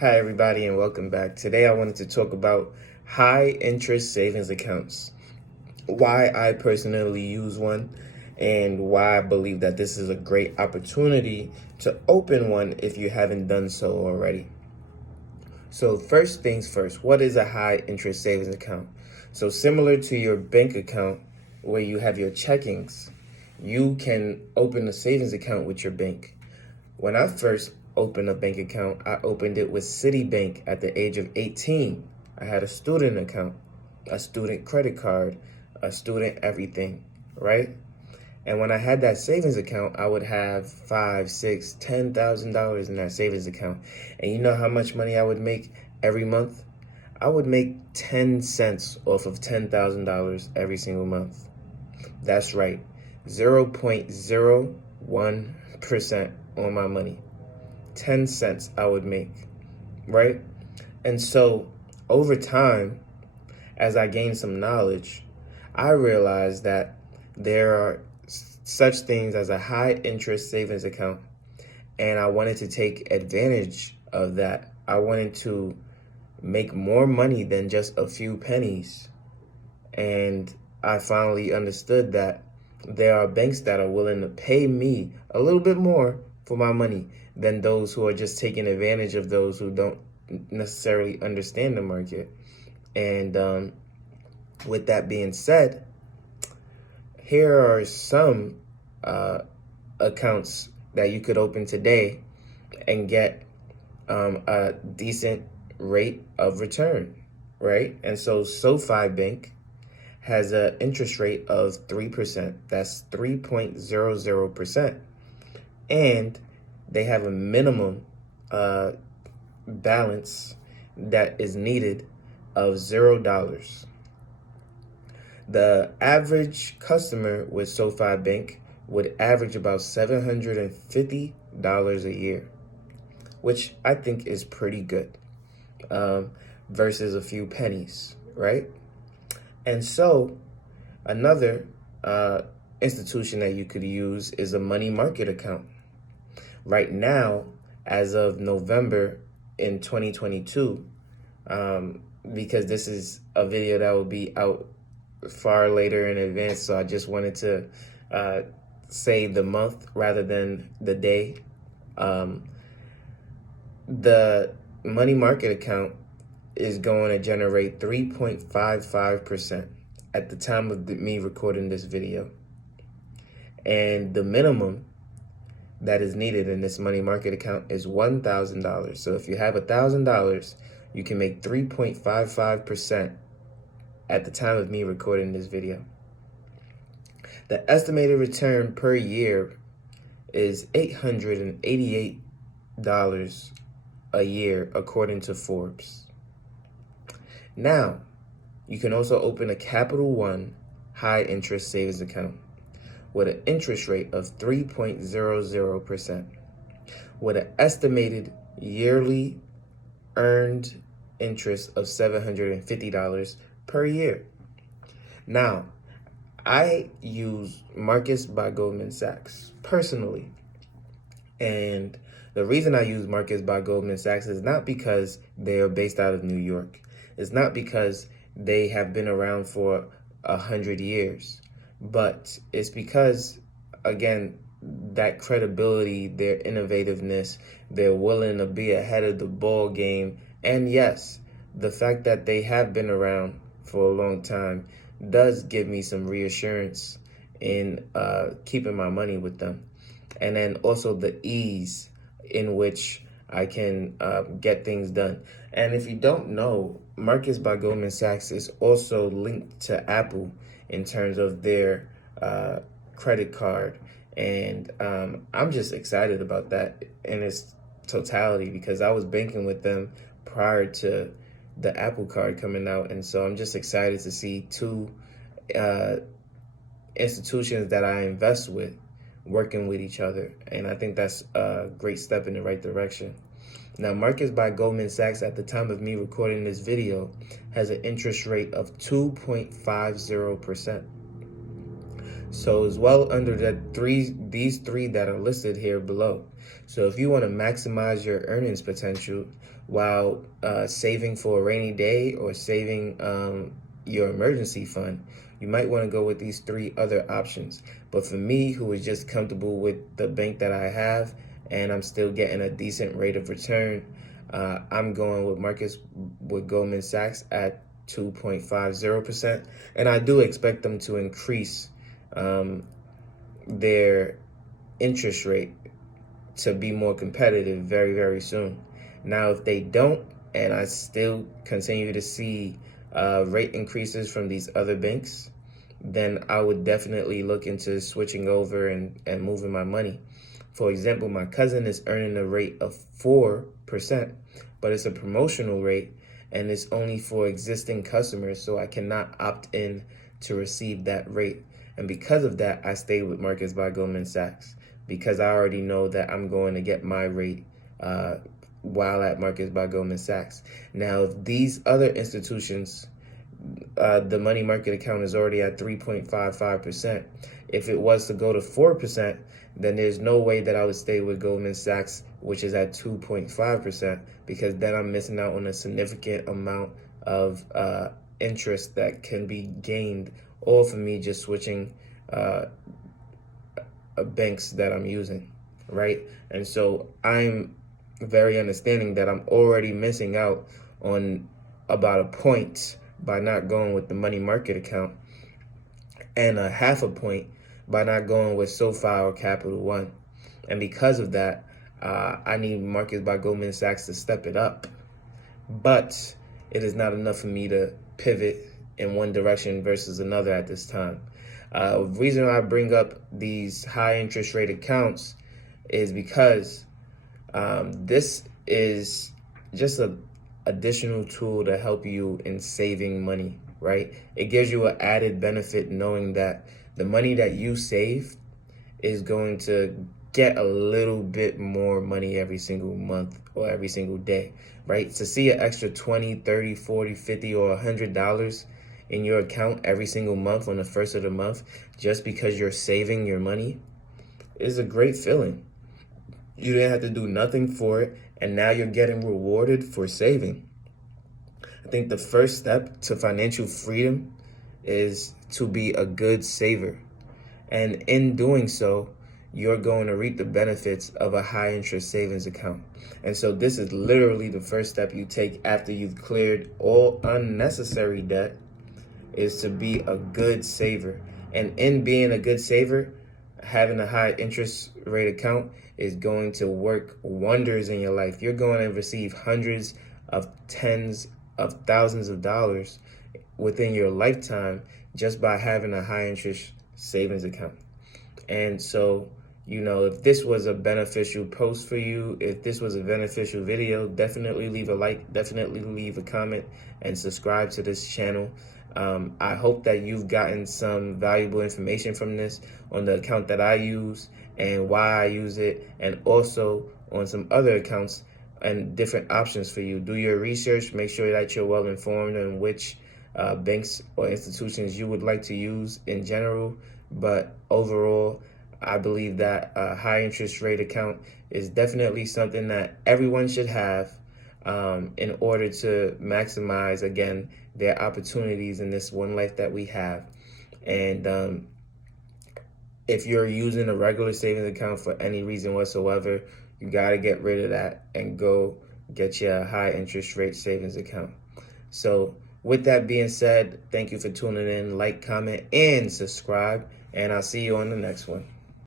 Hi, everybody, and welcome back. Today, I wanted to talk about high interest savings accounts, why I personally use one, and why I believe that this is a great opportunity to open one if you haven't done so already. So, first things first, what is a high interest savings account? So, similar to your bank account where you have your checkings, you can open a savings account with your bank. When I first opened a bank account, I opened it with Citibank at the age of 18. I had a student account, a student credit card, a student everything, right? And when I had that savings account, I would have $5, $6, $10,000 in that savings account. And you know how much money I would make every month? I would make 10 cents off of $10,000 every single month. That's right, 0.01% on my money. 10 cents I would make, right? And so over time, as I gained some knowledge, I realized that there are such things as a high interest savings account. And I wanted to take advantage of that. I wanted to make more money than just a few pennies. And I finally understood that there are banks that are willing to pay me a little bit more for my money than those who are just taking advantage of those who don't necessarily understand the market. And with that being said, here are some accounts that you could open today and get a decent rate of return, right? And so SoFi Bank has an interest rate of 3%. That's 3.00%. And they have a minimum balance that is needed of $0. The average customer with SoFi Bank would average about $750 a year, which I think is pretty good, versus a few pennies, right? And so another institution that you could use is a money market account. Right now, as of November in 2022, because this is a video that will be out far later in advance, so I just wanted to say the month rather than the day. The money market account is going to generate 3.55% at the time of me recording this video. And the minimum that is needed in this money market account is $1,000. So if you have $1,000, you can make 3.55% at the time of me recording this video. The estimated return per year is $888 a year, according to Forbes. Now, you can also open a Capital One high interest savings account with an interest rate of 3.00%, with an estimated yearly earned interest of $750 per year. Now, I use Marcus by Goldman Sachs personally. And the reason I use Marcus by Goldman Sachs is not because they are based out of New York. It's not because they have been around for 100 years. But it's because, again, that credibility, their innovativeness, they're willing to be ahead of the ball game. And yes, the fact that they have been around for a long time does give me some reassurance in keeping my money with them. And then also the ease in which I can get things done. And if you don't know, Marcus by Goldman Sachs is also linked to Apple in terms of their credit card. And I'm just excited about that in its totality because I was banking with them prior to the Apple card coming out. And so I'm just excited to see two institutions that I invest with working with each other. And I think that's a great step in the right direction. Now, Marcus by Goldman Sachs, at the time of me recording this video, has an interest rate of 2.50%. So it's well under these three that are listed here below. So if you want to maximize your earnings potential while saving for a rainy day or saving your emergency fund, you might want to go with these three other options. But for me, who is just comfortable with the bank that I have and I'm still getting a decent rate of return, I'm going with Goldman Sachs at 2.50%. And I do expect them to increase their interest rate to be more competitive very, very soon. Now, if they don't, and I still continue to see rate increases from these other banks, then I would definitely look into switching over and moving my money. For example, my cousin is earning a rate of 4%, but it's a promotional rate and it's only for existing customers, so I cannot opt in to receive that rate. And because of that, I stayed with Marcus by Goldman Sachs because I already know that I'm going to get my rate while at Marcus by Goldman Sachs. Now, if these other institutions, the money market account is already at 3.55%. If it was to go to 4%, then there's no way that I would stay with Goldman Sachs, which is at 2.5%, because then I'm missing out on a significant amount of interest that can be gained, all for me just switching banks that I'm using, right? And so I'm very understanding that I'm already missing out on about a point by not going with the money market account and a half a point by not going with SoFi or Capital One. And because of that, I need Marcus by Goldman Sachs to step it up. But it is not enough for me to pivot in one direction versus another at this time. The reason I bring up these high interest rate accounts is because this is just an additional tool to help you in saving money, right? It gives you an added benefit knowing that the money that you save is going to get a little bit more money every single month or every single day, right? To see an extra 20, 30, 40, 50, or $100 in your account every single month on the first of the month, just because you're saving your money, is a great feeling. You didn't have to do nothing for it, and now you're getting rewarded for saving. I think the first step to financial freedom is to be a good saver. And in doing so, you're going to reap the benefits of a high interest savings account. And so this is literally the first step you take after you've cleared all unnecessary debt, is to be a good saver. And in being a good saver, having a high interest rate account is going to work wonders in your life. You're going to receive hundreds of tens of thousands of dollars within your lifetime just by having a high interest savings account. And so, you know, if this was a beneficial post for you, if this was a beneficial video, definitely leave a like, definitely leave a comment, and subscribe to this channel. I hope that you've gotten some valuable information from this on the account that I use and why I use it, and also on some other accounts and different options for you. Do your research, make sure that you're well informed on which banks or institutions you would like to use in general. But overall, I believe that a high interest rate account is definitely something that everyone should have in order to maximize, again, their opportunities in this one life that we have. And if you're using a regular savings account for any reason whatsoever, you got to get rid of that and go get your high interest rate savings account. So with that being said, thank you for tuning in. Like, comment, and subscribe, and I'll see you on the next one.